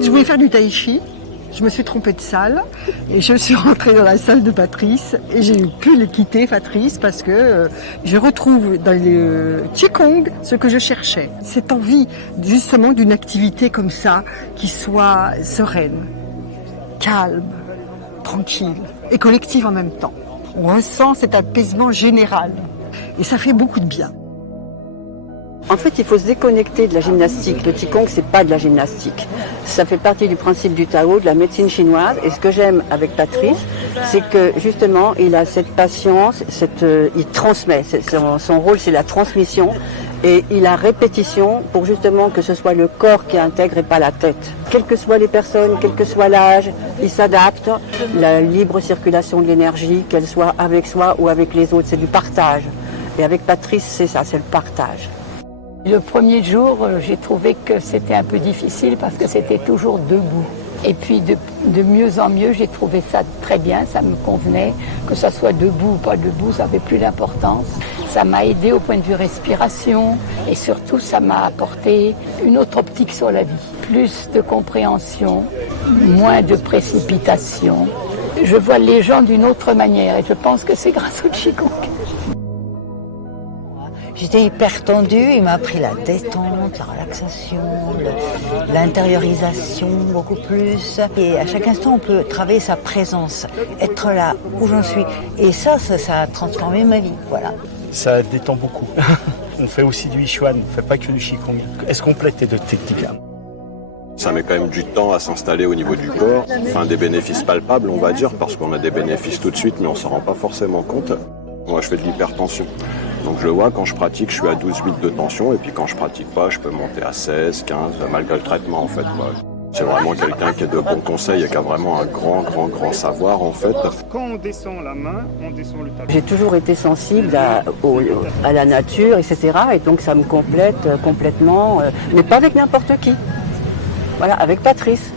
fait, je voulais faire du tai chi. Je me suis trompée de salle et je suis rentrée dans la salle de Patrice et j'ai pu les quitter, Patrice, parce que je retrouve dans le Qigong ce que je cherchais. Cette envie justement d'une activité comme ça qui soit sereine, calme, tranquille et collective en même temps. On ressent cet apaisement général et ça fait beaucoup de bien. En fait, il faut se déconnecter de la gymnastique. Le Qigong, c'est pas de la gymnastique. Ça fait partie du principe du Tao, de la médecine chinoise. Et ce que j'aime avec Patrice, c'est que justement, il a cette patience, il transmet. Son rôle, c'est la transmission. Et il a répétition pour justement que ce soit le corps qui intègre et pas la tête. Quelles que soient les personnes, quel que soit l'âge, il s'adapte. La libre circulation de l'énergie, qu'elle soit avec soi ou avec les autres, c'est du partage. Et avec Patrice, c'est ça, c'est le partage. Le premier jour, j'ai trouvé que c'était un peu difficile parce que c'était toujours debout. Et puis de mieux en mieux, j'ai trouvé ça très bien, ça me convenait. Que ça soit debout ou pas debout, ça n'avait plus d'importance. Ça m'a aidé au point de vue respiration et surtout ça m'a apporté une autre optique sur la vie. Plus de compréhension, moins de précipitation. Je vois les gens d'une autre manière et je pense que c'est grâce au Qigong. J'étais hyper tendue, il m'a appris la détente, la relaxation, l'intériorisation beaucoup plus. Et à chaque instant, on peut travailler sa présence, être là où j'en suis. Et ça a transformé ma vie, voilà. Ça détend beaucoup. On fait aussi du Yichuan, on ne fait pas que du Qigong. Est-ce complète les deux techniques? Ça met quand même du temps à s'installer au niveau du corps. Enfin, des bénéfices palpables, on va dire, parce qu'on a des bénéfices tout de suite, mais on ne s'en rend pas forcément compte. Moi, je fais de l'hypertension. Donc je le vois, quand je pratique, je suis à 12,8 de tension, et puis quand je pratique pas, je peux monter à 16, 15, malgré le traitement en fait. C'est vraiment quelqu'un qui a de bons conseils et qui a vraiment un grand savoir en fait. Quand on descend la main, on descend le talon. J'ai toujours été sensible à la nature, etc. Et donc ça me complète complètement, mais pas avec n'importe qui. Voilà, avec Patrice.